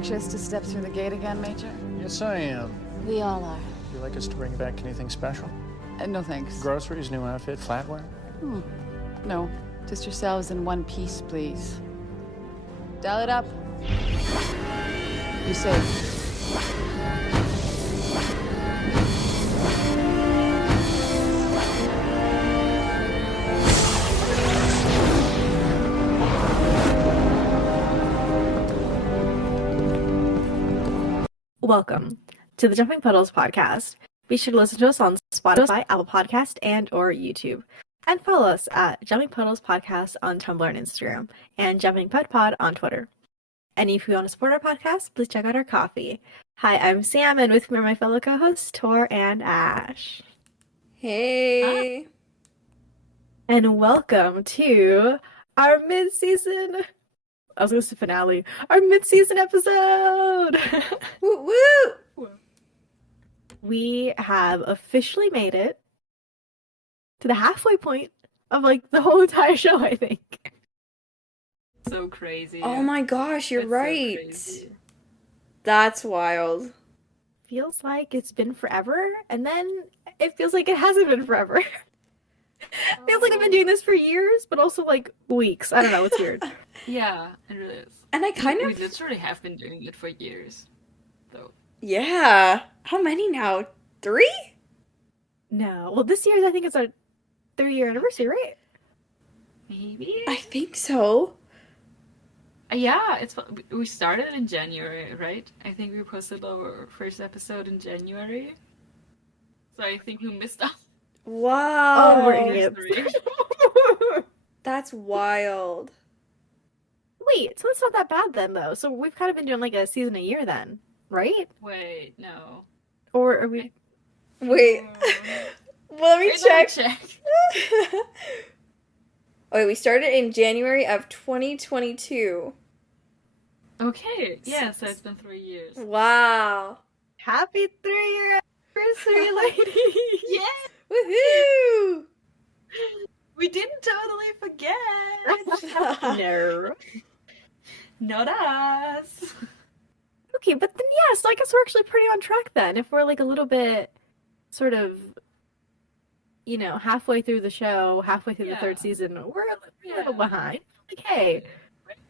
anxious to step through the gate again, Major? Yes, I am. We all are. Would you like us to bring back anything special? No thanks. Groceries, new outfit, flatware? No, just yourselves in one piece, please. Dial it up. You safe. Welcome to the Jumping Puddles podcast. Be sure to listen to us on Spotify, Apple Podcast, and or YouTube. And follow us at Jumping Puddles Podcast on Tumblr and Instagram, and Jumping Pud Pod on Twitter. And if you want to support our podcast, please check out our coffee. Hi, I'm Sam, and with me are my fellow co-hosts, Tor and Ash. Hey! And welcome to our mid-season... I was going to say finale. Our mid-season episode! Woo woo! We have officially made it to the halfway point of, like, the whole entire show, I think. So crazy. Oh my gosh, you're It's right. so crazy. That's wild. Feels like it's been forever, and then it feels like it hasn't been forever. Feels like I've been doing this for years, but also, like, weeks. I don't know, it's weird. Yeah, it really is. And I kind We of... literally have been doing it for years, though. Yeah. How many now? 3? No. Well, this year's, I think it's our 3-year anniversary, right? Maybe? I think so. Yeah, we started in January, right? I think we posted our first episode in January. So I think we missed out. Wow. Oh, we're idiots. That's wild. Wait, so it's not that bad then, though. So we've kind of been doing, like, a season a year then, right? Wait, no. Or are we... Wait. Well, let me Wait, let check. me check. Okay, we started in January of 2022. Okay, yeah, so it's been 3 years. Wow. Happy 3-year anniversary, lady! Yeah! Woohoo! We didn't totally forget! No. Not us! Okay, but then yeah, so I guess we're actually pretty on track then. If we're like a little bit sort of, you know, halfway through the show, halfway through the Yeah. third season, we're a little Yeah. behind. Like, hey.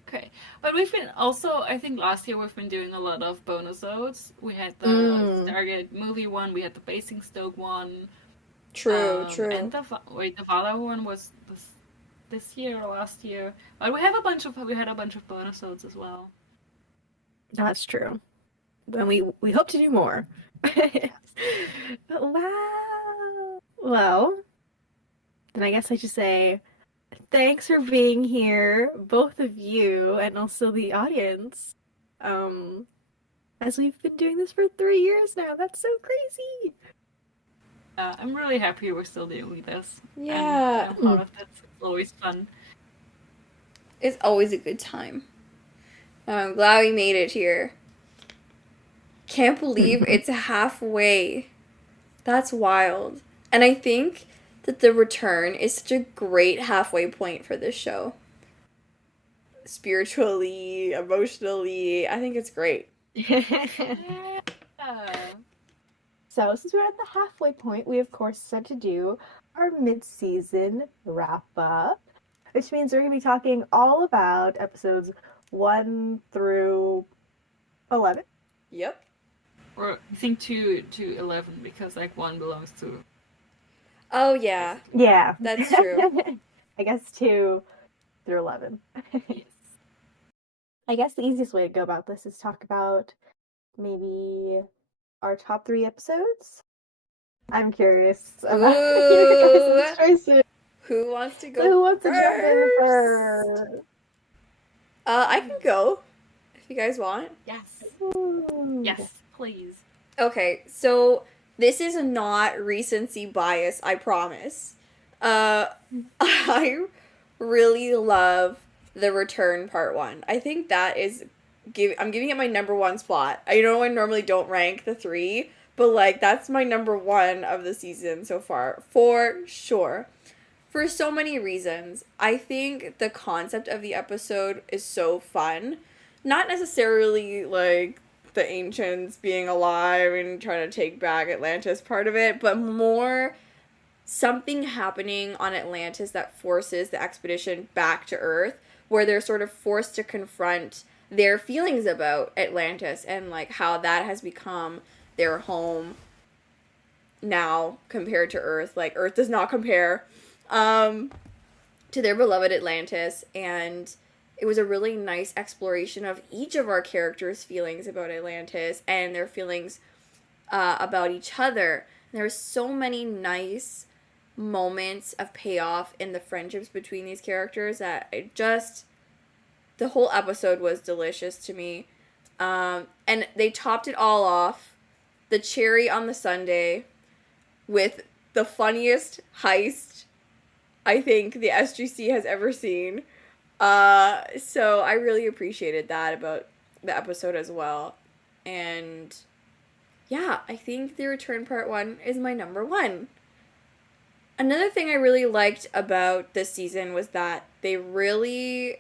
Okay. But we've been also, I think last year we've been doing a lot of bonusodes. We had the Stargate movie one, we had the Basingstoke one. True, And true. the Vala one was this year or last year. But we had a bunch of bonusodes as well. That's true. And we hope to do more. Wow. Well, then I guess I should say thanks for being here, both of you, and also the audience. As we've been doing this for 3 years now. That's so crazy. I'm really happy we're still doing this. Yeah. And I'm part of this. It's always fun. It's always a good time. I'm glad we made it here. Can't believe it's halfway. That's wild. And I think that the return is such a great halfway point for this show. Spiritually, emotionally, I think it's great. Yeah. So, since we're at the halfway point, we of course said to do our mid-season wrap-up, which means we're going to be talking all about episodes 1 through 11. Yep. Or I think 2 to 11 because like 1 belongs to. Oh, yeah. Yeah. That's true. I guess 2 through 11. Yes. I guess the easiest way to go about this is talk about maybe our top 3 episodes. I'm curious about Ooh. your guys' choices. Who wants to go Who wants to first? jump in first? I can go, if you guys want. Yes. Ooh. Yes, please. Okay, so this is not recency bias, I promise. I really love the return part 1. I think that is I'm giving it my number 1 spot. I know I normally don't rank the 3, but like that's my number 1 of the season so far, for sure. For so many reasons. I think the concept of the episode is so fun. not necessarily like the ancients being alive and trying to take back Atlantis part of it, but more something happening on Atlantis that forces the expedition back to Earth, where they're sort of forced to confront their feelings about Atlantis and like how that has become their home now compared to Earth. Like Earth does not compare to their beloved Atlantis, and it was a really nice exploration of each of our characters' feelings about Atlantis and their feelings about each other. There were so many nice moments of payoff in the friendships between these characters that it just, the whole episode was delicious to me. And they topped it all off, the cherry on the sundae, with the funniest heist I think the SGC has ever seen. So I really appreciated that about the episode as well. And yeah, I think The Return Part 1 is my number one. Another thing I really liked about this season was that they really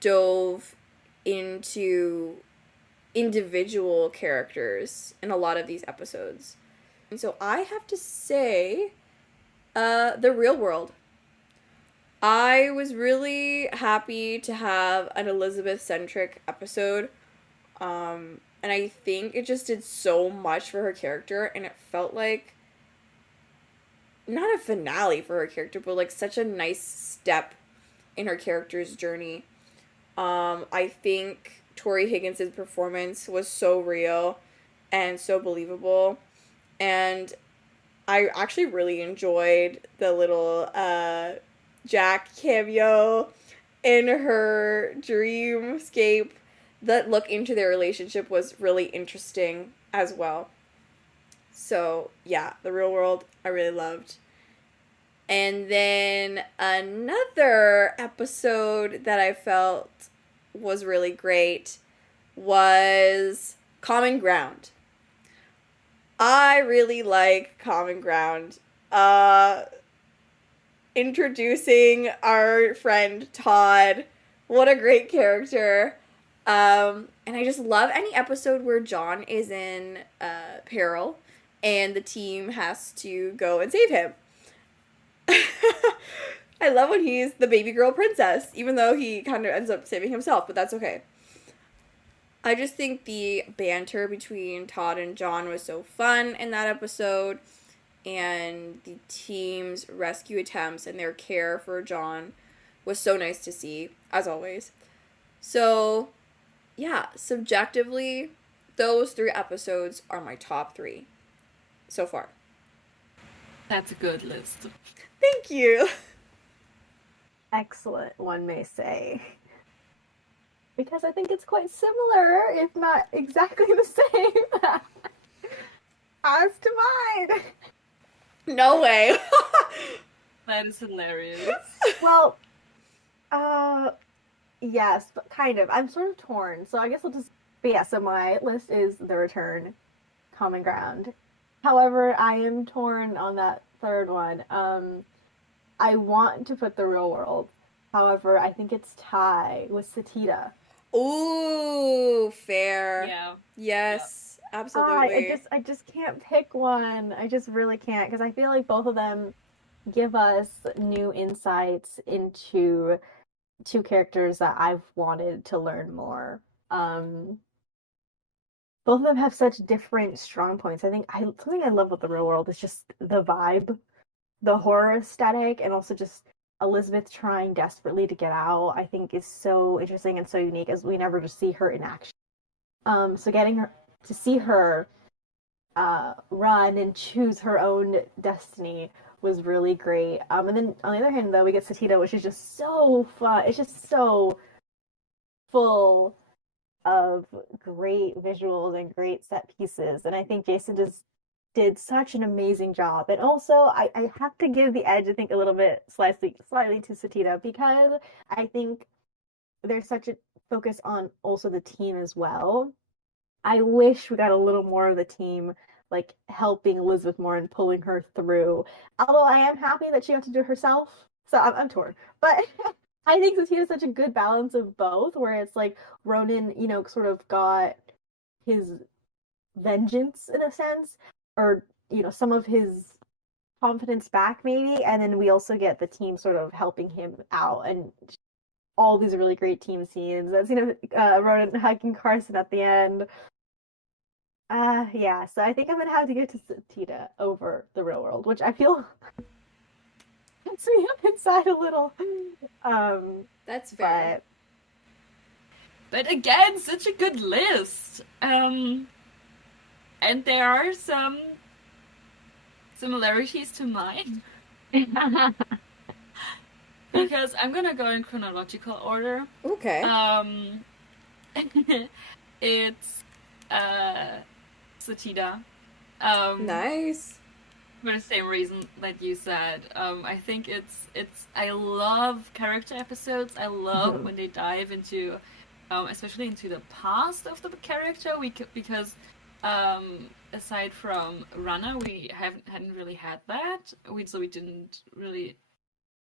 dove into individual characters in a lot of these episodes. And so I have to say, The Real World. I was really happy to have an Elizabeth-centric episode. And I think it just did so much for her character, and it felt like not a finale for her character, but like such a nice step in her character's journey. I think Tori Higgins' performance was so real and so believable, and I actually really enjoyed the little Jack cameo in her dreamscape. That look into their relationship was really interesting as well. So, yeah, The Real World, I really loved. And then another episode that I felt was really great was Common Ground. I really like Common Ground. Introducing our friend Todd. What a great character. And I just love any episode where John is in peril and the team has to go and save him. I love when he's the baby girl princess, even though he kind of ends up saving himself, but that's okay. I just think the banter between Todd and John was so fun in that episode, and the team's rescue attempts and their care for John was so nice to see, as always. So, yeah, subjectively, those 3 episodes are my top 3 so far. That's a good list. Thank you. Excellent, one may say. Because I think it's quite similar, if not exactly the same, as to mine. No way. That is hilarious. Well, yes, but kind of. I'm sort of torn, so I guess I'll just... But yeah, so my list is The Return, Common Ground. However, I am torn on that third one. I want to put The Real World. However, I think it's tie with Satita. Ooh, fair. Yeah. Yes, absolutely. I just can't pick one. I just really can't, because I feel like both of them give us new insights into 2 characters that I've wanted to learn more. Both of them have such different strong points. I think something I love about The Real World is just the vibe, the horror aesthetic, and also just Elizabeth trying desperately to get out, I think is so interesting and so unique, as we never just see her in action. So getting her to see her run and choose her own destiny was really great. And then on the other hand, though, we get Satita, which is just so fun. It's just so full of great visuals and great set pieces, and I think Jason just did such an amazing job. And also, I have to give the edge, I think, a little bit slightly to Satita, because I think there's such a focus on also the team as well. I wish we got a little more of the team, like, helping Elizabeth more and pulling her through. Although I am happy that she got to do it herself, so I'm torn. But I think Satine is such a good balance of both, where it's like Ronan, sort of got his vengeance in a sense, or some of his confidence back maybe, and then we also get the team sort of helping him out, and all these really great team scenes. That's Ronan hugging Carson at the end. Yeah, so I think I'm gonna have to give to Satita over the real world, which I feel makes me up inside a little. That's fair. But again, such a good list. And there are some similarities to mine. Because I'm gonna go in chronological order. Okay. It's Satita. Nice. For the same reason that you said. I think I love character episodes. I love when they dive into, especially into the past of the character. Because aside from Rana, we hadn't really had that. So we didn't really.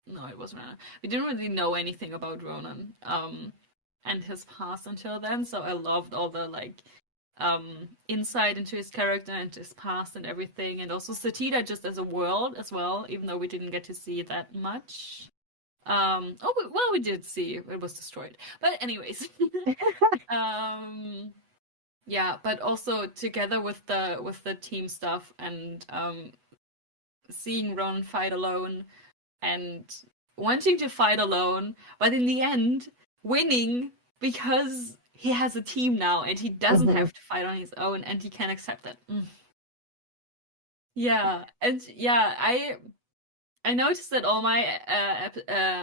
No, it was Rana. We didn't really know anything about Ronan and his past until then. So I loved all the insight into his character and his past and everything, and also Satita just as a world as well, even though we didn't get to see that much. We did see it was destroyed, but anyways. Yeah, but also together with the team stuff and seeing Ronan fight alone and wanting to fight alone, but in the end winning because he has a team now, and he doesn't have to fight on his own, and he can accept that. Yeah, and yeah, I noticed that all my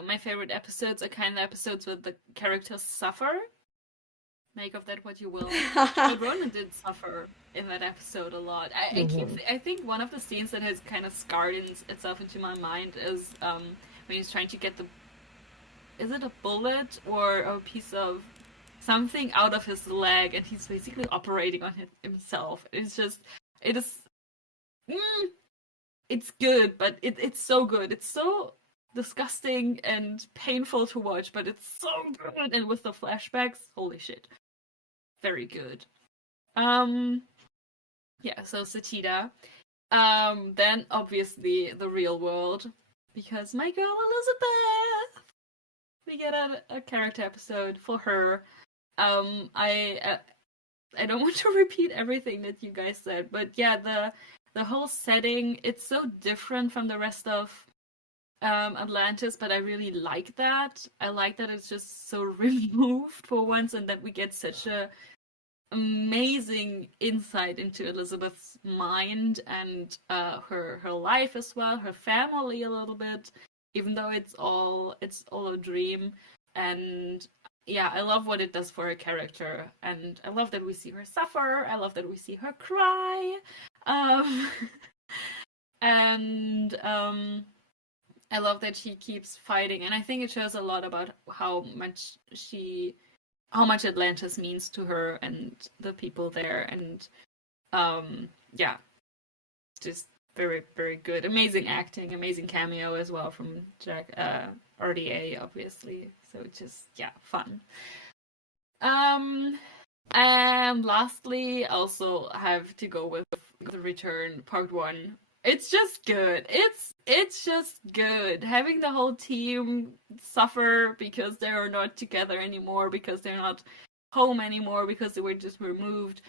my favorite episodes are kind of episodes where the characters suffer. Make of that what you will. But Ronan did suffer in that episode a lot. I think one of the scenes that has kind of scarred itself into my mind is when he's trying to get is it a bullet or a piece of something out of his leg, and he's basically operating on himself. It's good, but it's so good. It's so disgusting and painful to watch, but it's so good. And with the flashbacks, holy shit, very good. Yeah, so Satita. Then obviously the real world, because my girl Elizabeth. We get a character episode for her. I don't want to repeat everything that you guys said, but yeah, the whole setting, it's so different from the rest of Atlantis, but I really like that. I like that it's just so removed for once, and that we get such a amazing insight into Elizabeth's mind and her life as well, her family a little bit, even though it's all a dream. And yeah, I love what it does for her character, and I love that we see her suffer. I love that we see her cry, and I love that she keeps fighting. And I think it shows a lot about how much Atlantis means to her and the people there. And yeah, just very, very good. Amazing acting, amazing cameo as well from Jack RDA, obviously. So just, yeah, fun. And lastly, also have to go with The Return Part 1. It's just good. It's just good. Having the whole team suffer because they are not together anymore, because they're not home anymore, because they were just removed.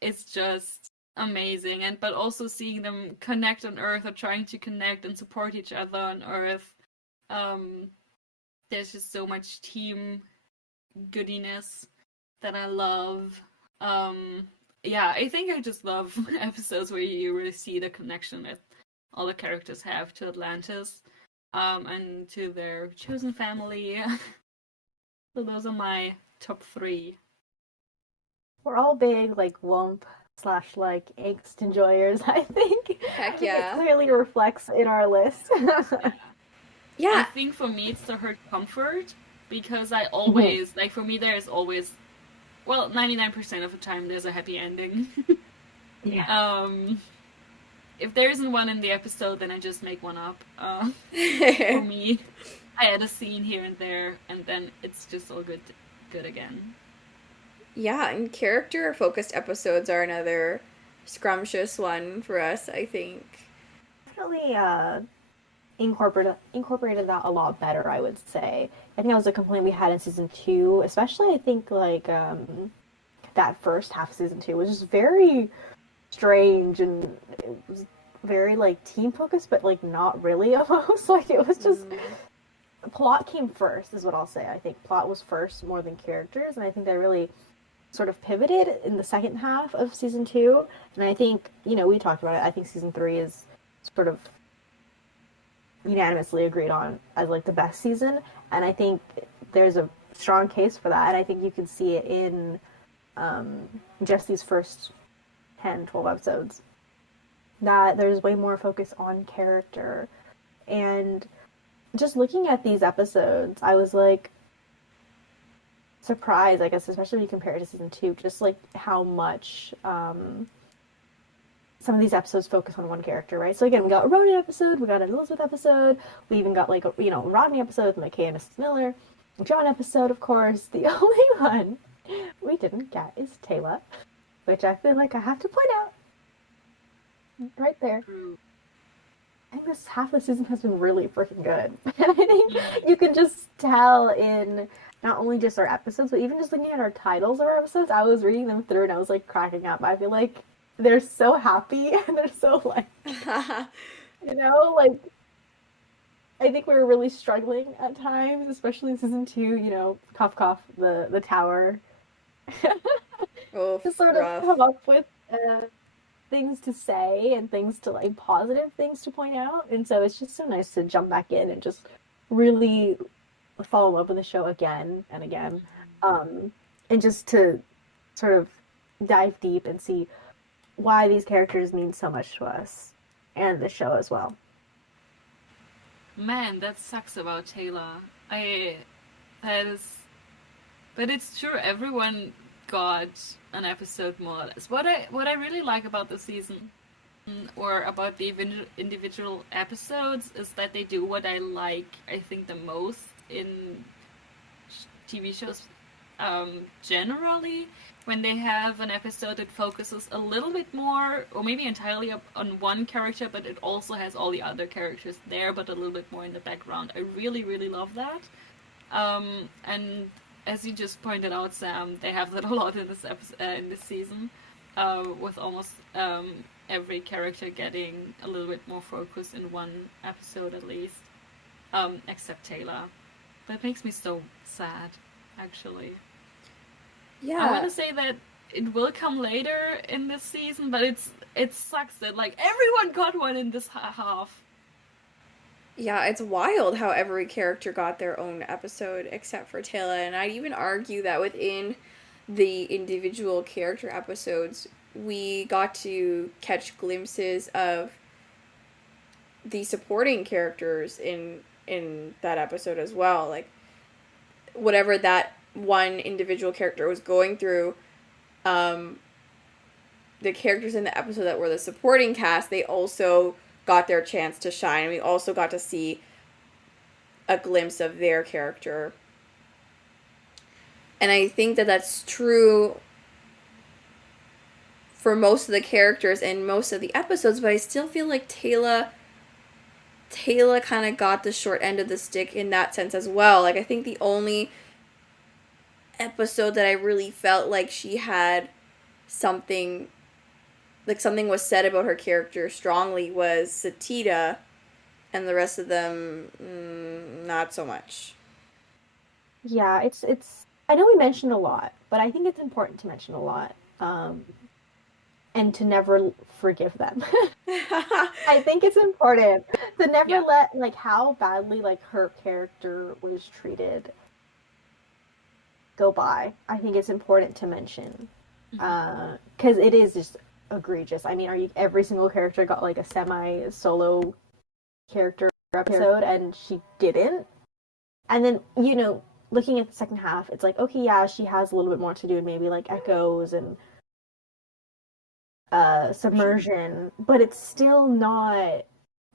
It's just amazing. But also seeing them connect on Earth, or trying to connect and support each other on Earth. There's just so much team goodiness that I love. Yeah, I think I just love episodes where you really see the connection that all the characters have to Atlantis, and to their chosen family. So those are my top 3. We're all big, Womp / angst enjoyers, I think. Heck yeah. It clearly reflects in our list. Yeah. I think for me it's the hurt comfort, because I always, for me there is always, 99% of the time there's a happy ending. Yeah. If there isn't one in the episode, then I just make one up, for me. I had a scene here and there, and then it's just all good again. Yeah, and character-focused episodes are another scrumptious one for us, I think. Definitely incorporated that a lot better, I would say. I think that was a complaint we had in season 2, especially I think like that first half of season 2 was just very strange, and it was very like team focused, but like not really almost. Like it was just plot came first, is what I'll say. I think plot was first more than characters, and I think they really sort of pivoted in the second half of season 2. And I think, you know, we talked about it. I think season 3 is sort of unanimously agreed on as like the best season, and I think there's a strong case for that. And I think you can see it in just these first 10-12 episodes, that there's way more focus on character. And just looking at these episodes, I was like surprised, I guess, especially when you compare it to season 2, just like how much some of these episodes focus on one character, right? So again, we got a Ronan episode, we got an Elizabeth episode, we even got like a, you know, Rodney episode with McKay and Mrs. Miller, John episode, of course. The only one we didn't get is Taylor, which I feel like I have to point out right there. True. I think this half of the season has been really freaking good. And I think you can just tell in not only just our episodes, but even just looking at our titles of our episodes. I was reading them through and I was like cracking up. I feel like they're so happy and they're so like, you know, like I think we were really struggling at times, especially in season 2, you know, cough cough, the tower. Oh, To sort rough. of come up with things to say and things to like positive things to point out. And so it's just so nice to jump back in and just really fall in love with the show again and again. And just to sort of dive deep and see why these characters mean so much to us and the show as well. Man, that sucks about Taylor. That is, but it's true. Everyone got an episode more or less. What I really like about the season, or about the individual episodes, is that they do what I like, I think, the most in TV shows. Generally, when they have an episode that focuses a little bit more, or maybe entirely on one character, but it also has all the other characters there, but a little bit more in the background. I really, really love that. And as you just pointed out, Sam, they have that a lot in this in this season, with almost every character getting a little bit more focus in one episode at least, except Taylor. That makes me so sad, actually. Yeah. I want to say that it will come later in this season, but it sucks that like everyone got one in this half. Yeah, it's wild how every character got their own episode except for Taylor, and I'd even argue that within the individual character episodes, we got to catch glimpses of the supporting characters in that episode as well. Like, whatever that one individual character was going through, the characters in the episode that were the supporting cast, they also got their chance to shine. We also got to see a glimpse of their character. And I think that that's true for most of the characters and most of the episodes, but I still feel like Taylor kind of got the short end of the stick in that sense as well. Like, I think the only episode that I really felt like she had something, like something was said about her character strongly, was Satita, and the rest of them, not so much. Yeah, it's I know we mentioned a lot, but I think it's important to mention a lot, and to never forgive them. I think it's important to never let like how badly like her character was treated go by. I think it's important to mention, because it is just egregious. I mean, every single character got like a semi-solo character episode, and she didn't. And then, you know, looking at the second half, it's like, okay, yeah, she has a little bit more to do, maybe like Echoes and Submersion, but it's still not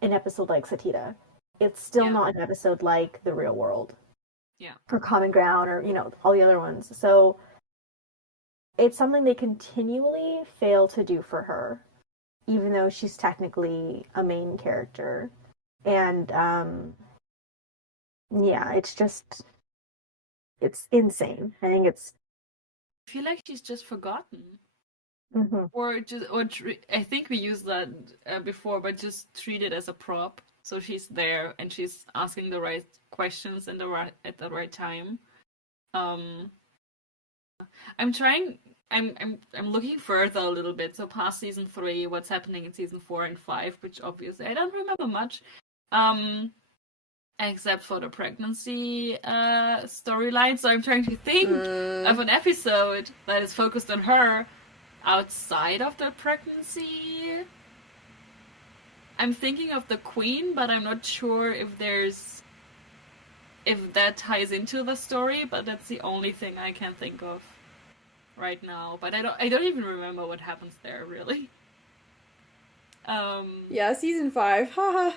an episode like Satita. it's still Yeah. not an episode like The Real World. Yeah. Or Common Ground, or, all the other ones. So it's something they continually fail to do for her, even though she's technically a main character. And, yeah, it's insane. I think it's. I feel like she's just forgotten. Mhm. I think we used that before, but just treat it as a prop. So she's there and she's asking the right questions at the right time. I'm trying. I'm looking further a little bit. So past season 3, what's happening in season 4 and 5, which obviously I don't remember much. Except for the pregnancy storyline. So I'm trying to think of an episode that is focused on her outside of the pregnancy. I'm thinking of the Queen, but I'm not sure if that ties into the story, but that's the only thing I can think of right now. But I don't even remember what happens there, really. Yeah, season 5. Haha.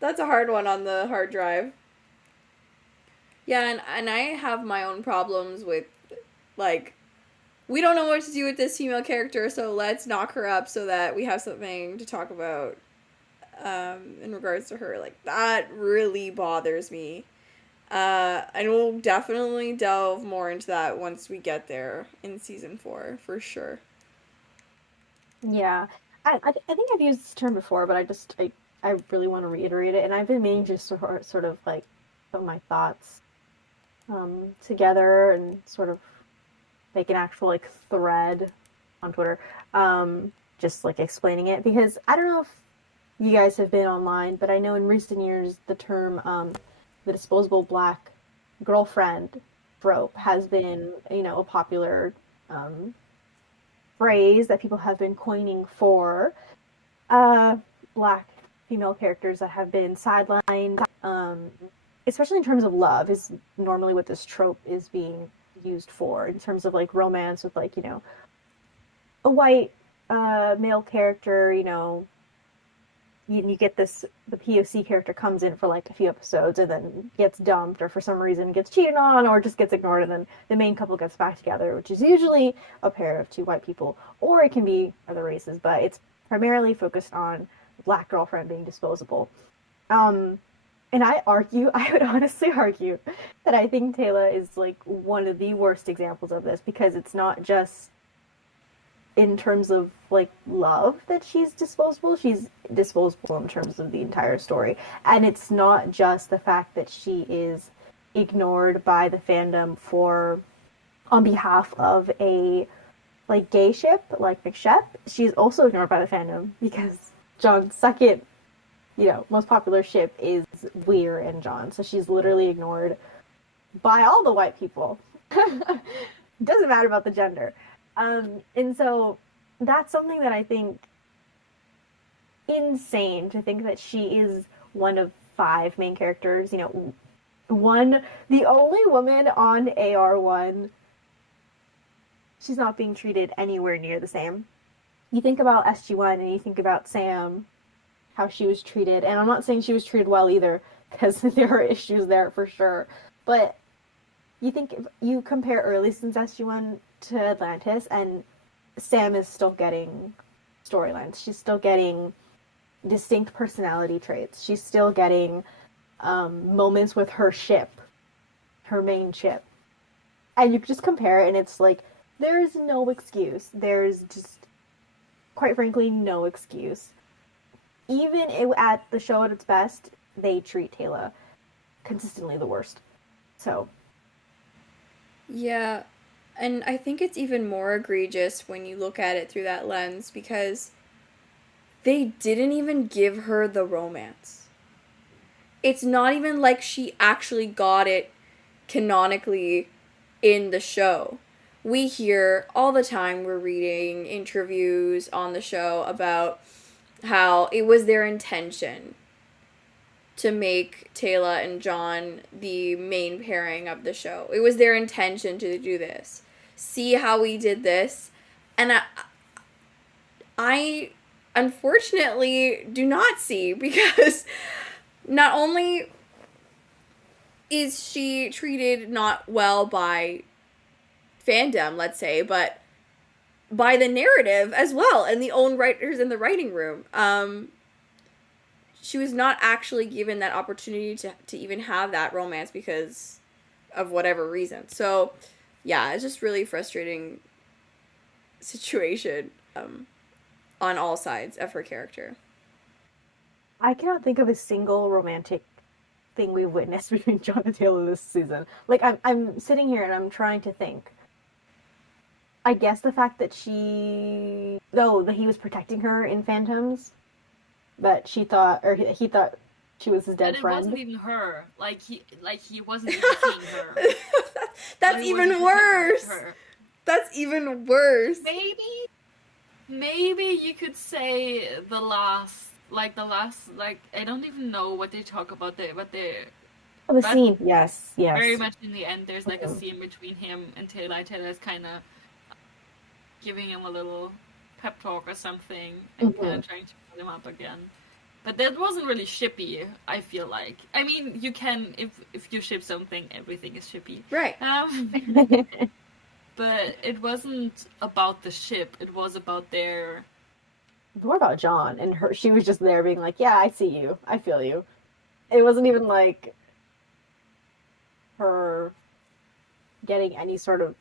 That's a hard one on the hard drive. Yeah, and I have my own problems with, like, we don't know what to do with this female character, so let's knock her up so that we have something to talk about in regards to her. Like, that really bothers me. And we'll definitely delve more into that once we get there in season 4, for sure. Yeah. I think I've used this term before, but I really want to reiterate it, and I've been meaning to sort of like put my thoughts together and sort of make an actual like thread on Twitter, just like explaining it, because I don't know if you guys have been online, but I know in recent years the term the disposable black girlfriend trope has been, a popular phrase that people have been coining for black female characters that have been sidelined, especially in terms of love, is normally what this trope is being used for, in terms of like romance with, like, a white male character. You get this, the POC character comes in for like a few episodes and then gets dumped, or for some reason gets cheated on, or just gets ignored, and then the main couple gets back together, which is usually a pair of two white people, or it can be other races, but it's primarily focused on the black girlfriend being disposable. And I would honestly argue that I think Taylor is like one of the worst examples of this, because it's not just in terms of like love that she's disposable in terms of the entire story. And it's not just the fact that she is ignored by the fandom on behalf of a like gay ship like McShep. She's also ignored by the fandom because John's second most popular ship is Weir and John, so she's literally ignored by all the white people. Doesn't matter about the gender. And so that's something that I think insane, to think that she is one of 5 main characters, the only woman on AR1. She's not being treated anywhere near the same. You think about SG1 and you think about Sam, how she was treated, and I'm not saying she was treated well either, because there are issues there for sure, but you think, if you compare early seasons SG1 to Atlantis, and Sam is still getting storylines. She's still getting distinct personality traits. She's still getting moments with her ship, her main ship. And you just compare it, and it's like, there's no excuse. There's just, quite frankly, no excuse. Even at the show at its best, they treat Taylor consistently the worst. So. Yeah. And I think it's even more egregious when you look at it through that lens, because they didn't even give her the romance. It's not even like she actually got it canonically in the show. We hear all the time, we're reading interviews on the show about how it was their intention to make Taylor and John the main pairing of the show. It was their intention to do this. See how we did this? And I unfortunately do not see, because not only is she treated not well by fandom, let's say, but by the narrative as well, and the own writers in the writing room. She was not actually given that opportunity to even have that romance because of whatever reason. So, yeah, it's just really frustrating situation on all sides of her character. I cannot think of a single romantic thing we've witnessed between John and Taylor this season. Like, I'm sitting here and I'm trying to think. I guess the fact that that he was protecting her in Phantoms, but he thought she was his dead And it friend. wasn't even her. Like he wasn't even seeing her. That's Like, even wasn't worse. protecting her. That's even worse. Maybe you could say the last, I don't even know what they talk about there, but they Oh, the but scene, yes. very much in the end, there's like a scene between him and Taylor. Taylor's kind of giving him a little pep talk or something, and kind of trying to pull him up again. But that wasn't really shippy, I feel like. I mean, you can, if you ship something, everything is shippy. Right. But it wasn't about the ship, it was about their... More about John and her. She was just there being like, yeah, I see you. I feel you. It wasn't even like her getting any sort of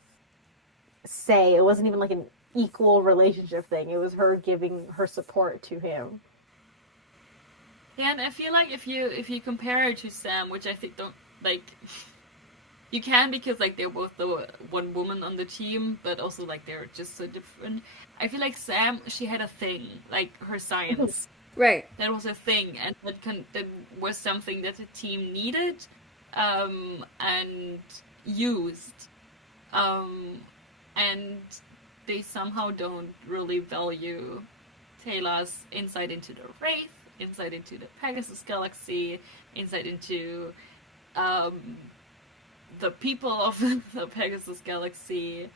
say. It wasn't even like an equal relationship thing. It was her giving her support to him. Yeah, and I feel like if you compare her to Sam, which I think you can, because like they're both the one woman on the team, but also like they're just so different. I feel like Sam, she had a thing, like her science. Right. That was a thing, and that was something that the team needed, and used, and they somehow don't really value Taylor's insight into the Wraith, insight into the Pegasus Galaxy, insight into the people of the Pegasus Galaxy,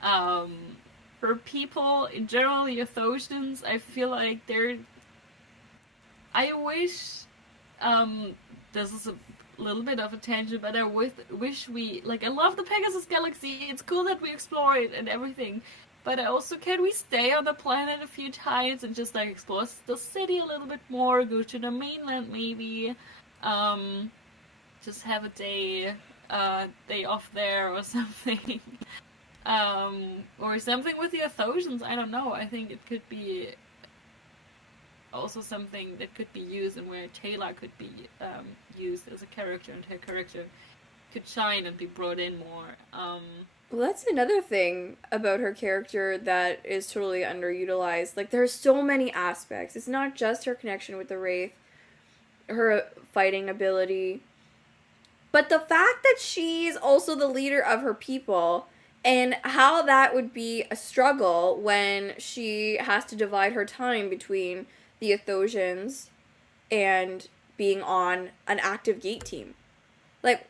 for people in general, the Athosians. I feel like they're... I wish, this is a little bit of a tangent, but I wish we, I love the Pegasus Galaxy, it's cool that we explore it and everything, but can we stay on the planet a few times and just, explore the city a little bit more, go to the mainland maybe, just have a day off there or something, or something with the Athosians, I don't know, I think it could be also something that could be used, and where Taylor could be used as a character, and her character could shine and be brought in more. Well, that's another thing about her character that is totally underutilized. Like, there's so many aspects. It's not just her connection with the Wraith, her fighting ability, but the fact that she's also the leader of her people, and how that would be a struggle when she has to divide her time between the Athosians and being on an active gate team. Like,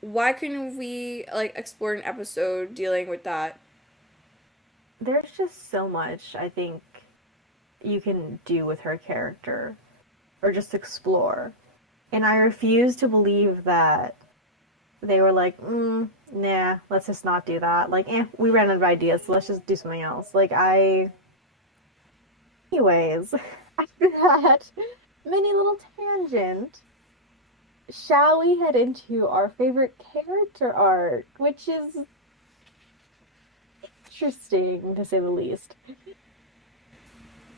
why couldn't we, explore an episode dealing with that? There's just so much, I think, you can do with her character, or just explore. And I refuse to believe that they were like, nah, let's just not do that. We ran out of ideas, so let's just do something else. Anyways, after that mini little tangent, shall we head into our favorite character arc, which is interesting, to say the least.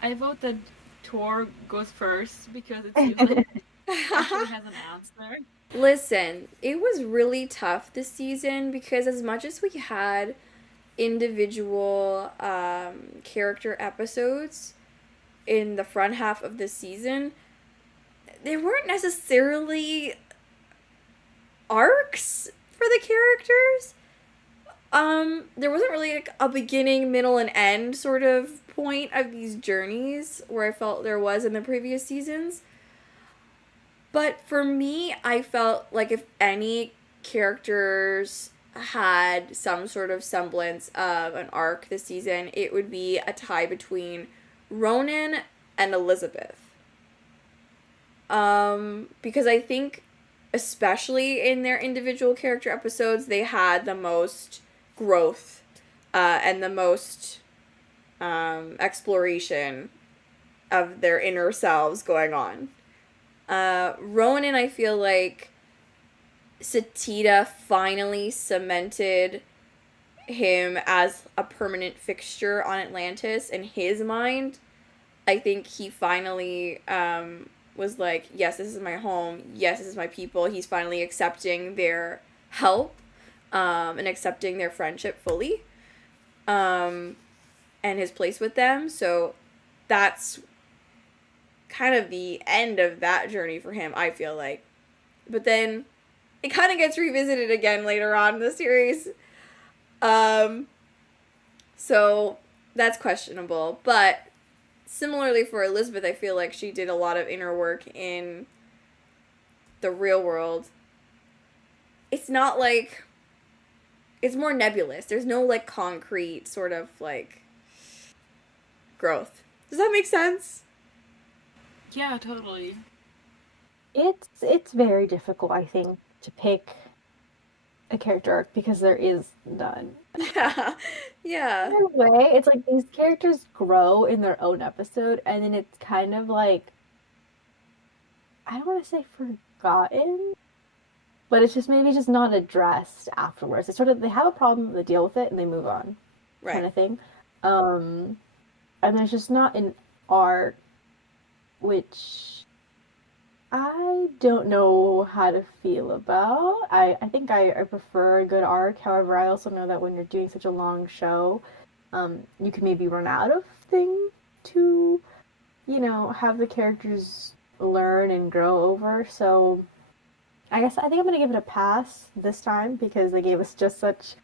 I vote that Tor goes first, because it seems like Ashley has an answer. Listen, it was really tough this season, because as much as we had individual character episodes in the front half of the season, they weren't necessarily arcs for the characters. There wasn't really a beginning, middle, and end sort of point of these journeys where I felt there was in the previous seasons. But for me, I felt like if any characters had some sort of semblance of an arc this season, it would be a tie between Ronan and Elizabeth. Because I think, especially in their individual character episodes, they had the most growth, and the most, exploration of their inner selves going on. Ronan, I feel like Satita finally cemented him as a permanent fixture on Atlantis in his mind. I think he finally was like, yes, this is my home. Yes, this is my people. He's finally accepting their help, and accepting their friendship fully, and his place with them. So that's kind of the end of that journey for him, I feel like. But then it kind of gets revisited again later on in the series. So that's questionable. But similarly for Elizabeth, I feel like she did a lot of inner work in the real world. It's not like, it's more nebulous. There's no like concrete sort of like growth. Does that make sense? Yeah, totally. It's very difficult, I think, to pick a character arc because there is none. Yeah. Yeah. In a way, it's like these characters grow in their own episode, and then it's kind of like, I don't want to say forgotten, but it's just maybe just not addressed afterwards. It's sort of, they have a problem, they deal with it, and they move on, kind Right. of thing. And there's just not an arc, which I don't know how to feel about. I think I prefer a good arc. However, I also know that when you're doing such a long show, you can maybe run out of things to, have the characters learn and grow over. So I guess I think I'm going to give it a pass this time because they gave us just such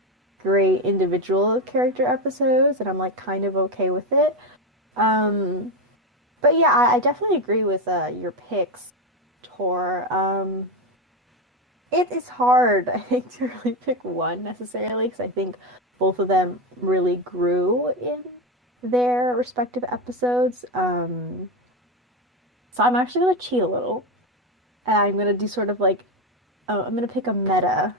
great individual character episodes, and I'm like kind of okay with it. But yeah, I definitely agree with your picks, Tor. It is hard, I think, to really pick one necessarily because I think both of them really grew in their respective episodes. So I'm actually going to cheat a little. And I'm going to do sort of like, I'm going to pick a meta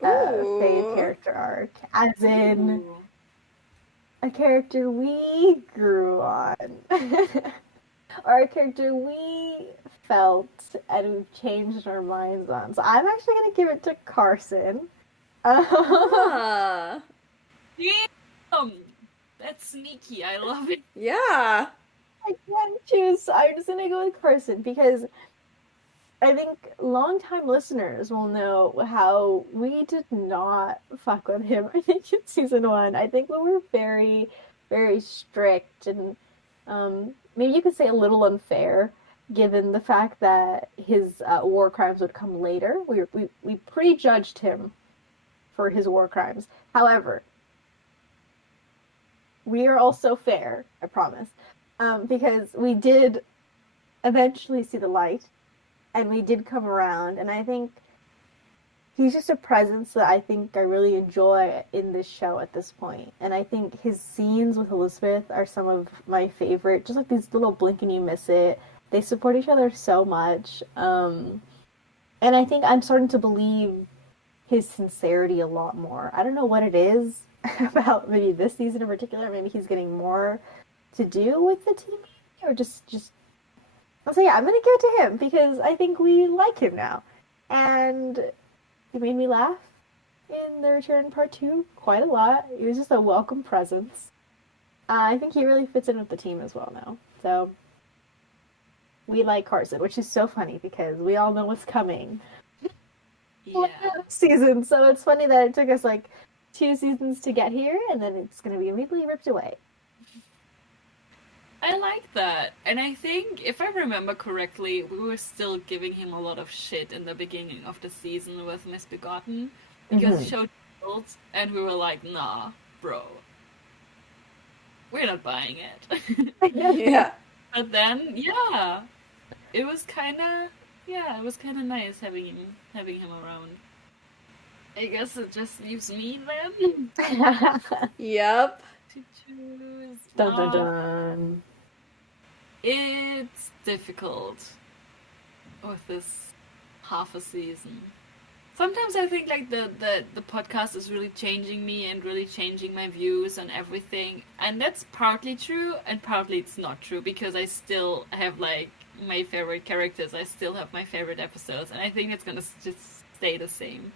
fave character arc, as in Ooh. a character we grew on. Or a character we felt and we've changed our minds on. So I'm actually going to give it to Carson. Ah. Damn! That's sneaky. I love it. Yeah. I can't choose. So I'm just going to go with Carson because I think longtime listeners will know how we did not fuck with him, I think, in season 1. I think we were very, very strict and maybe you could say a little unfair, given the fact that his war crimes would come later. We prejudged him for his war crimes. However, we are also fair, I promise, because we did eventually see the light, and we did come around, and I think he's just a presence that I think I really enjoy in this show at this point. And I think his scenes with Elizabeth are some of my favorite. Just like these little blink and you miss it. They support each other so much. And I think I'm starting to believe his sincerity a lot more. I don't know what it is about maybe this season in particular. Maybe he's getting more to do with the team, or just I'll say, yeah, I'm gonna give it to him because I think we like him now. And he made me laugh in The Return Part 2 quite a lot. He was just a welcome presence. I think he really fits in with the team as well now. So, we like Carson, which is so funny because we all know what's coming Yeah. season. So it's funny that it took us like 2 seasons to get here, and then it's going to be immediately ripped away. I like that. And I think, if I remember correctly, we were still giving him a lot of shit in the beginning of the season with Misbegotten. Because he showed results, and we were like, nah, bro. We're not buying it. Yeah. But then, yeah. It was kinda nice having him around. I guess it just leaves me then Yep. to choose. Dun dun dun. It's difficult with this half a season. Sometimes I think like the podcast is really changing me and really changing my views on everything, and that's partly true and partly it's not true, because I still have like my favorite characters, I still have my favorite episodes, and I think it's gonna just stay the same.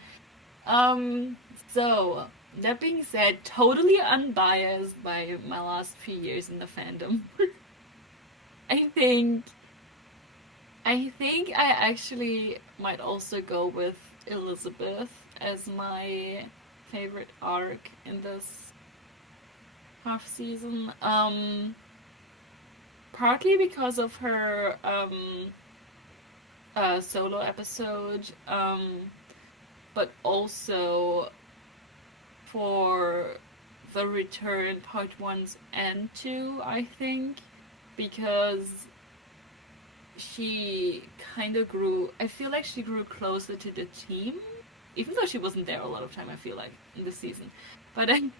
So that being said, totally unbiased by my last few years in the fandom, I think I actually might also go with Elizabeth as my favorite arc in this half season. Partly because of her solo episode, but also for the return part 1 and 2, I think, because she kind of grew, I feel like she grew closer to the team, even though she wasn't there a lot of time, I feel like, in this season. But I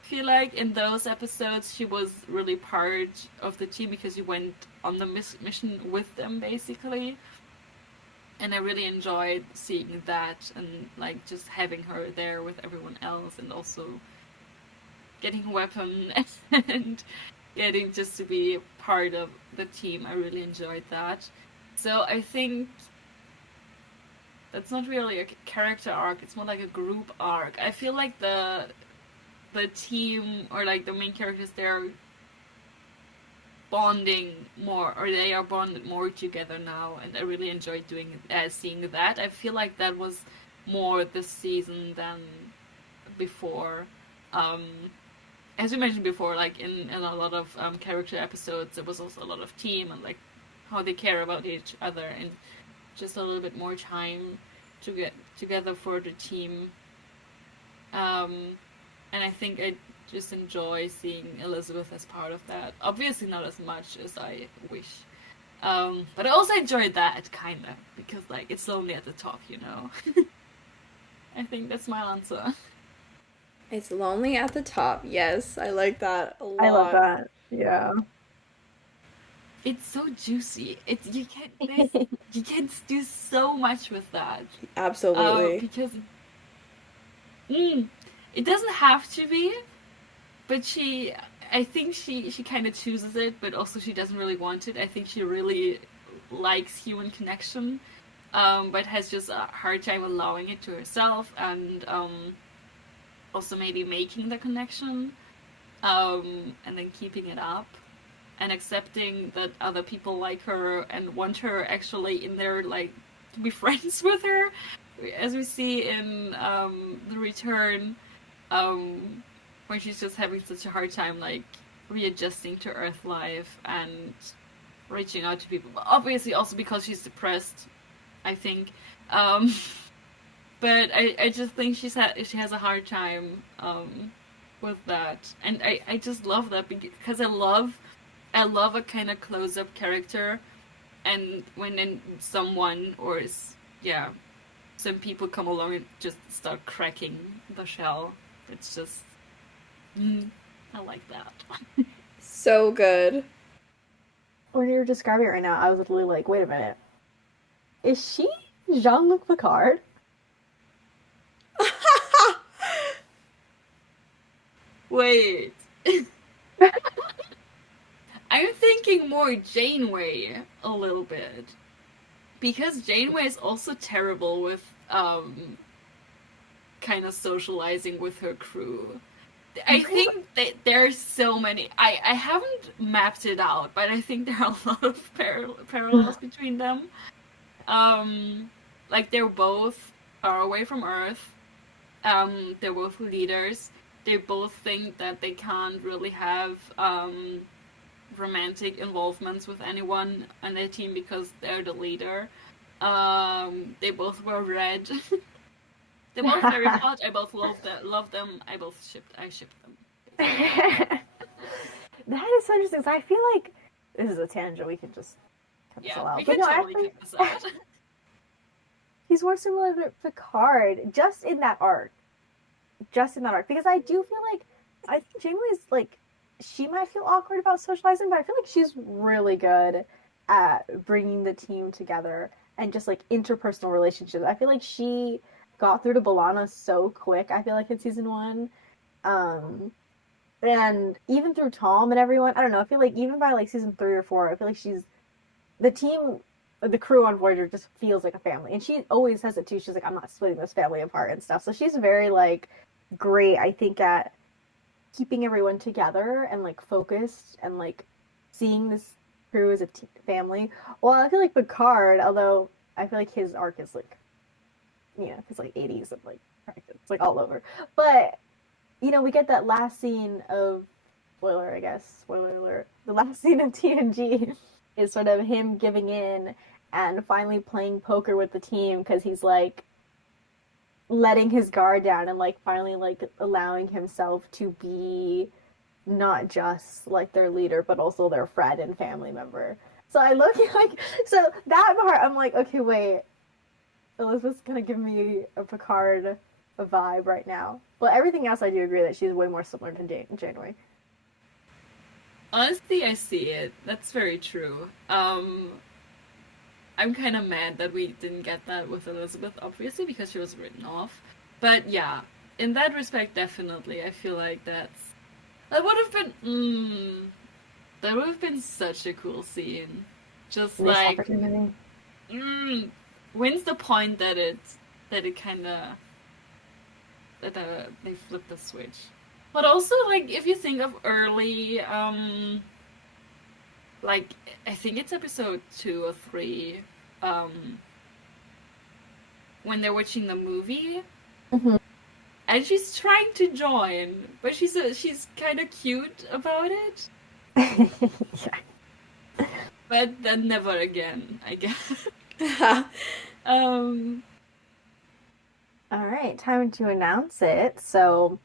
feel like in those episodes she was really part of the team because you went on the mission with them, basically. And I really enjoyed seeing that and like just having her there with everyone else, and also getting a weapon and getting just to be part of the team. I really enjoyed that. So I think that's not really a character arc, it's more like a group arc. I feel like the team, or like the main characters, they're bonding more, or they are bonded more together now, and I really enjoyed seeing that. I feel like that was more this season than before. As we mentioned before, like in a lot of character episodes, there was also a lot of team and like how they care about each other, and just a little bit more time to get together for the team. And I think I just enjoy seeing Elizabeth as part of that. Obviously not as much as I wish. But I also enjoyed that, kinda, because like it's lonely at the top, you know? I think that's my answer. It's lonely at the top. Yes, I like that a lot. I love that. Yeah. It's so juicy. You can do so much with that. Absolutely. Because it doesn't have to be, but I think she kind of chooses it, but also she doesn't really want it. I think she really likes human connection, but has just a hard time allowing it to herself, and also maybe making the connection, and then keeping it up, and accepting that other people like her and want her actually in there, like, to be friends with her, as we see in The Return, when she's just having such a hard time, like, readjusting to Earth life and reaching out to people. Obviously also because she's depressed, I think. But I just think she has a hard time with that. And I just love that, because I love a kind of close-up character, and when then someone some people come along and just start cracking the shell, it's just I like that. So good. When you were describing it right now, I was literally like, wait a minute. Is she Jean-Luc Picard? Wait. I'm thinking more Janeway a little bit. Because Janeway is also terrible with kind of socializing with her crew. I think that there's so many. I haven't mapped it out, but I think there are a lot of parallels between them. Like, they're both far away from Earth. They're both leaders. They both think that they can't really have romantic involvements with anyone on their team because they're the leader. They both wear red. They're both very hot. I both love them. I ship them. That is so interesting. So I feel like this is a tangent. We can just cut this all out. We can totally cut this out. He's more similar to Picard just in that arc. Because I do feel like I think Janeway is like, she might feel awkward about socializing, but I feel like she's really good at bringing the team together and just like interpersonal relationships. I feel like she got through to Balana so quick. I feel like in season 1, and even through Tom and everyone. I don't know. I feel like even by like season 3 or 4, I feel like she's the team. The crew on Voyager just feels like a family, and she always says it too. She's like, I'm not splitting this family apart and stuff. So she's very like great, I think, at keeping everyone together and like focused and like seeing this crew as a family. Well, I feel like Picard, although I feel like his arc is like, it's like 80s of like it's like all over. But we get that last scene of spoiler, I guess, spoiler alert. The last scene of TNG is sort of him giving in and finally playing poker with the team because he's like letting his guard down and like finally like allowing himself to be not just like their leader but also their friend and family member. So I look like so that part I'm like, okay, wait, Elizabeth's gonna give me a Picard vibe right now. But everything else I do agree that she's way more similar to Janeway. Honestly, I see it. That's very true. I'm kind of mad that we didn't get that with Elizabeth, obviously, because she was written off. But yeah, in that respect, definitely, I feel like that would have been such a cool scene. Just Missed like, opportunity. when's the point that it kind of that they flipped the switch? But also, like, if you think of early, like, I think it's episode 2 or 3, when they're watching the movie, and she's trying to join, but she's kind of cute about it. Yeah. But then never again, I guess. All right, time to announce it. So,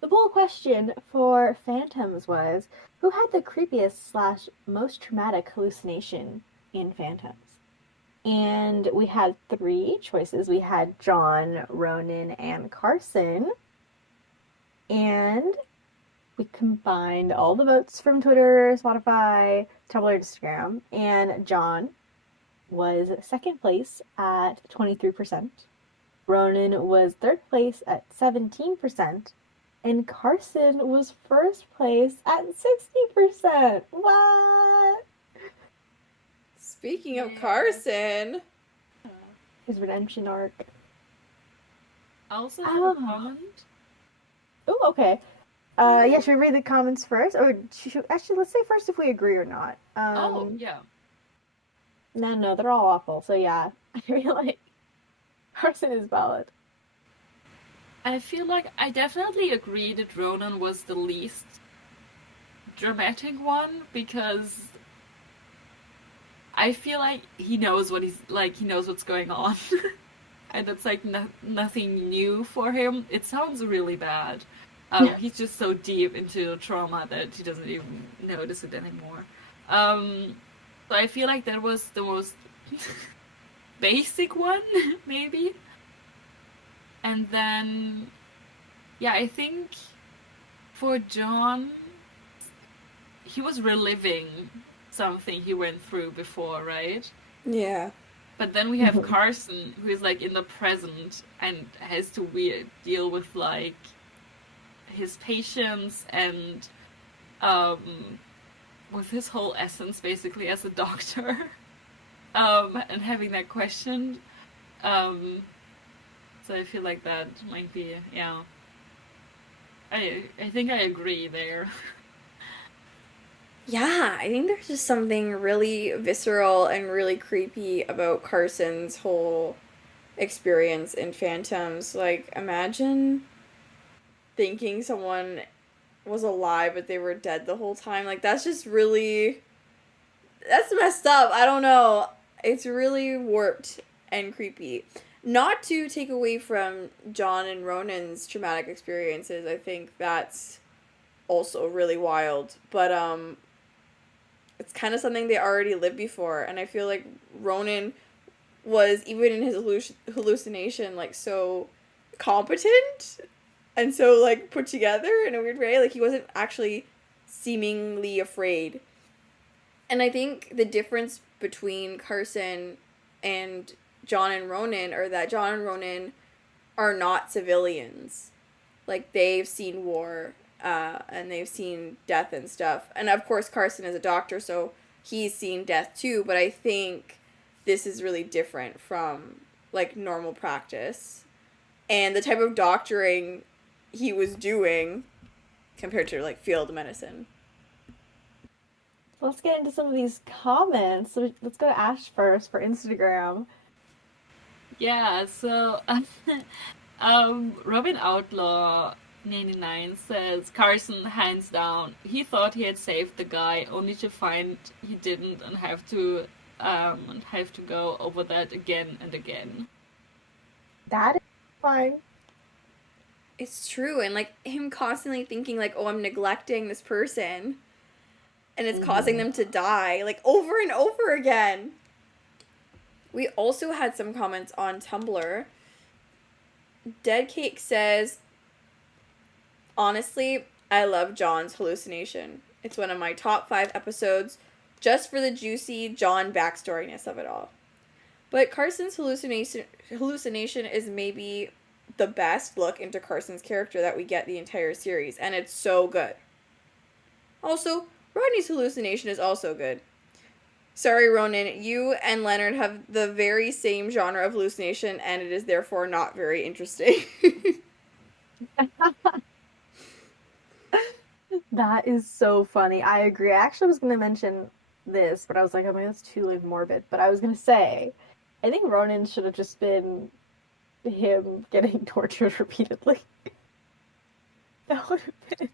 the poll question for Phantoms was, who had the creepiest / most traumatic hallucination in Phantoms? And we had 3 choices. We had John, Ronan, and Carson. And we combined all the votes from Twitter, Spotify, Tumblr, Instagram, and John was second place at 23%. Ronan was third place at 17%. And Carson was first place at 60%. What? Speaking of Carson, His redemption arc. I also have a comment. Oh, okay. Yeah, should we read the comments first? Or actually, let's say first if we agree or not. Yeah. No, they're all awful. So yeah, I feel like Carson is valid. I feel like I definitely agree that Ronan was the least dramatic one, because I feel like he knows what he knows what's going on. And it's like nothing new for him. It sounds really bad. He's just so deep into trauma that he doesn't even notice it anymore. So I feel like that was the most basic one, maybe. And then, yeah, I think for John, he was reliving something he went through before, right? yeah. But then we have Carson, who is like in the present and has to deal with like his patience and with his whole essence basically as a doctor, and having that questioned. So I feel like that might be, yeah. I think I agree there. Yeah, I think there's just something really visceral and really creepy about Carson's whole experience in Phantoms. Like, imagine thinking someone was alive but they were dead the whole time. Like, that's just really... That's messed up. I don't know. It's really warped and creepy. Not to take away from John and Ronan's traumatic experiences. I think that's also really wild. But, it's kind of something they already lived before, and I feel like Ronan was, even in his hallucination, like, so competent and so, like, put together in a weird way. Like, he wasn't actually seemingly afraid. And I think the difference between Carson and John and Ronan are that John and Ronan are not civilians. Like, they've seen war, and they've seen death and stuff. And of course, Carson is a doctor, so he's seen death too, but I think this is really different from, like, normal practice. And the type of doctoring he was doing compared to, like, field medicine. Let's get into some of these comments. So let's go to Ash first for Instagram. Yeah, so Robin Outlaw 99 says Carson, hands down. He thought he had saved the guy, only to find he didn't, and have to go over that again and again. That is fine. It's true, and, like, him constantly thinking, like, oh, I'm neglecting this person, and it's causing them to die, like, over and over again. We also had some comments on Tumblr. Dead Cake says, honestly, I love John's hallucination. It's one of my top 5 episodes, just for the juicy John backstoriness of it all. But Carson's hallucination is maybe the best look into Carson's character that we get the entire series, and it's so good. Also, Rodney's hallucination is also good. Sorry, Ronan, you and Leonard have the very same genre of hallucination, and it is therefore not very interesting. That is so funny. I agree. I actually was going to mention this, but I was like, oh, maybe that's too, like, morbid. But I was going to say, I think Ronan should have just been him getting tortured repeatedly. That would have been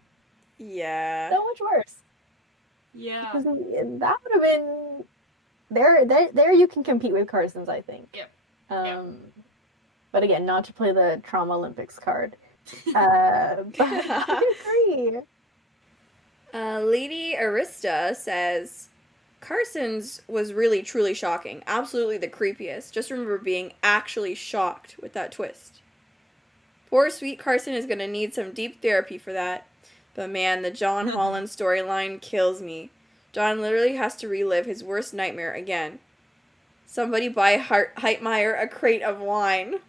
Yeah. so much worse. Yeah. Because that would have been there you can compete with Carson's, I think. Yep. But again, not to play the Trauma Olympics card. But I agree. Lady Arista says, Carson's was really truly shocking. Absolutely the creepiest. Just remember being actually shocked with that twist. Poor sweet Carson is gonna need some deep therapy for that. But man, the John Holland storyline kills me. John literally has to relive his worst nightmare again. Somebody buy Heitmeyer a crate of wine.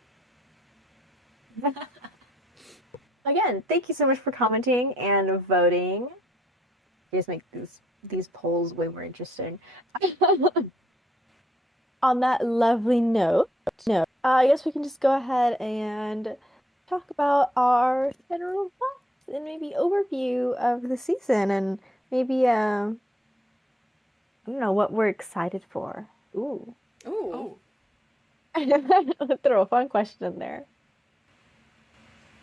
Again, thank you so much for commenting and voting. You just make these polls way more interesting. On that lovely note, I guess we can just go ahead and talk about our general thoughts and maybe overview of the season, and maybe I don't know what we're excited for. Ooh. Ooh. Let's throw a fun question in there.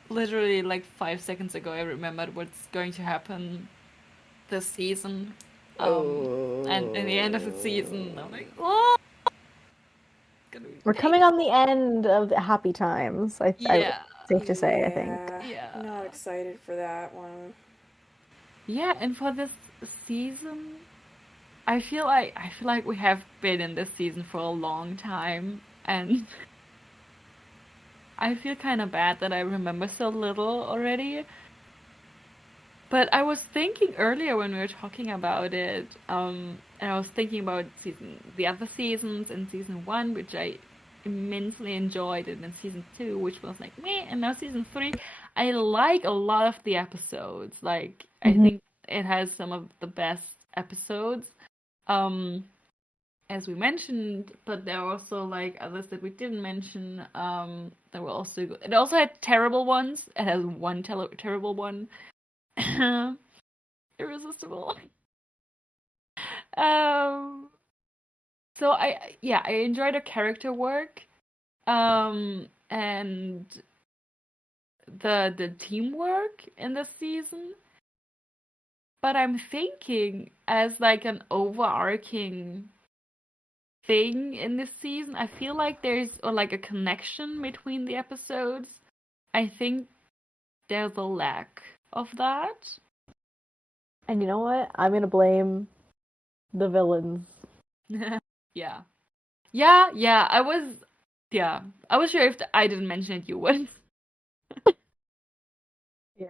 Literally, like 5 seconds ago, I remembered what's going to happen this season. And in the end of the season, I'm like, oh! We're coming on the end of the happy times. Safe to say, I think. Yeah. Not excited for that one. Yeah, and for this season, I feel like we have been in this season for a long time, and I feel kind of bad that I remember so little already. But I was thinking earlier when we were talking about it, and I was thinking about the other seasons in season 1, which I immensely enjoyed, and then season 2, which was like meh, and now season 3. I like a lot of the episodes. Like, I think it has some of the best episodes, as we mentioned, but there are also like others that we didn't mention that were also good. It also had terrible ones. It has one terrible one. Irresistible. So I enjoyed the character work, and the teamwork in this season. But I'm thinking, as like an overarching thing in this season, I feel like there's like a connection between the episodes. I think there's a lack of that. And you know what? I'm gonna blame the villains. Yeah. I was sure if I didn't mention it, you would.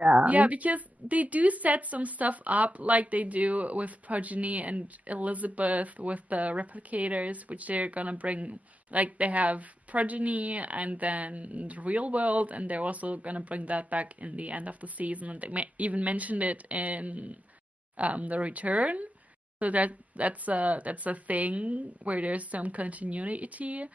Yeah, because they do set some stuff up like they do with Progeny and Elizabeth with the replicators, which they're gonna bring. Like they have Progeny and then the real world, and they're also gonna bring that back in the end of the season. And they even mentioned it in the return. So that's a thing where there's some continuity.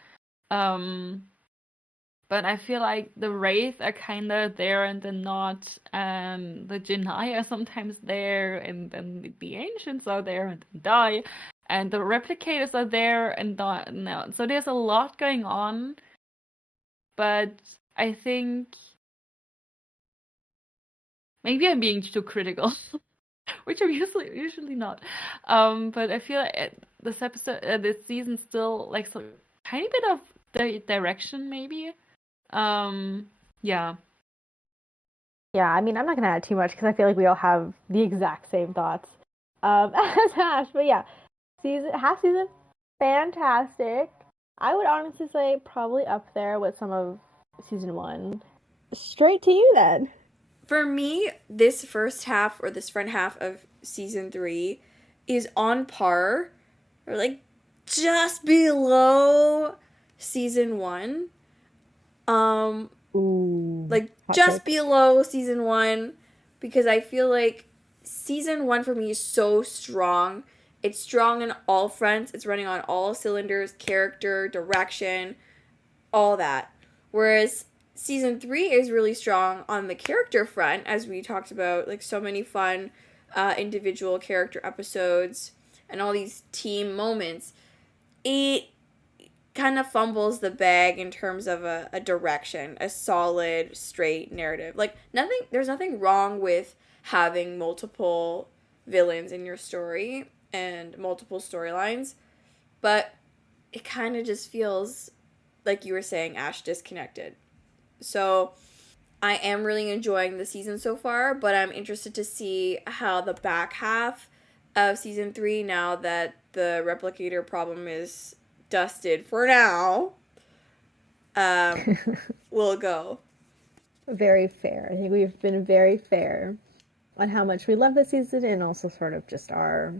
But I feel like the Wraith are kind of there and then not, and the Genii are sometimes there, and then the Ancients are there and then die, and the Replicators are there and not. No. So there's a lot going on, but I think maybe I'm being too critical, which I'm usually not. But I feel like this season still like so tiny bit of the direction maybe. Yeah. Yeah, I mean, I'm not gonna add too much because I feel like we all have the exact same thoughts as Ash. But yeah, half season, fantastic. I would honestly say probably up there with some of season 1. Straight to you then. For me, this first half or this front half of season 3 is on par or like just below season 1. Ooh, like just below season 1, because I feel like season 1 for me is so strong. It's strong in all fronts. It's running on all cylinders, character, direction, all that. Whereas season 3 is really strong on the character front, as we talked about, like so many fun individual character episodes and all these team moments. It kind of fumbles the bag in terms of a direction, a solid, straight narrative. Like there's nothing wrong with having multiple villains in your story and multiple storylines, but it kind of just feels like you were saying, Ash, disconnected. So I am really enjoying the season so far, but I'm interested to see how the back half of season 3, now that the replicator problem is dusted for now, will go. Very fair. I think we've been very fair on how much we love this season, and also sort of just our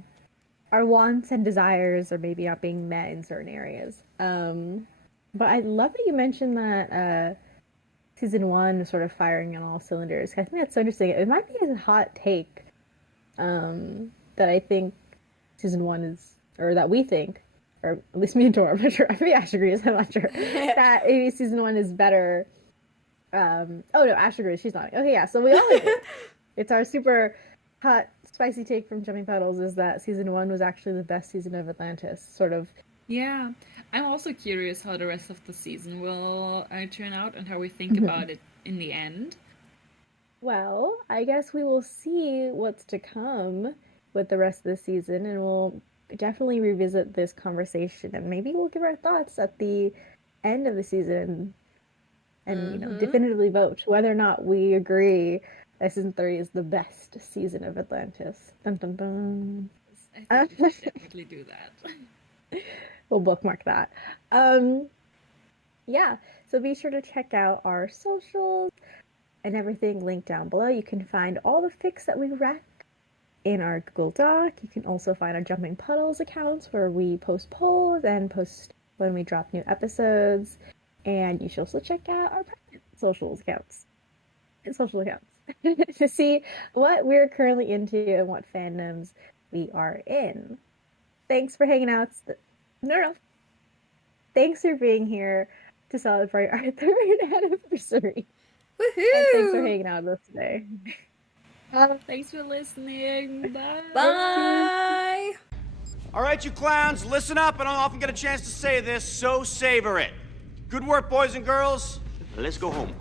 wants and desires are maybe not being met in certain areas. But I love that you mentioned that season 1 was sort of firing on all cylinders. I think that's so interesting. It might be a hot take that I think season 1 is, or that we think, or at least me and Tor, I'm not sure. Maybe Ash agrees, I'm not sure. That maybe season 1 is better. Oh no, Ash agrees, she's not. Okay, yeah, so we all agree. It's our super hot, spicy take from Jumping Puddles is that season 1 was actually the best season of Atlantis, sort of. Yeah, I'm also curious how the rest of the season will turn out and how we think about it in the end. Well, I guess we will see what's to come with the rest of the season, and we'll definitely revisit this conversation, and maybe we'll give our thoughts at the end of the season and definitively vote whether or not we agree that season 3 is the best season of Atlantis. Dun, dun, dun. I think we should definitely do that. We'll bookmark that. Yeah, so be sure to check out our socials and everything linked down below. You can find all the fics that we rec in our Google Doc. You can also find our Jumping Puddles accounts where we post polls and post when we drop new episodes. And you should also check out our private social accounts to see what we're currently into and what fandoms we are in. Thanks for hanging out. Thanks for being here to celebrate our 3rd anniversary. Woohoo! And thanks for hanging out with us today. Thanks for listening. Bye. Bye! All right, you clowns, listen up. I don't often get a chance to say this, so savor it. Good work, boys and girls. Let's go home.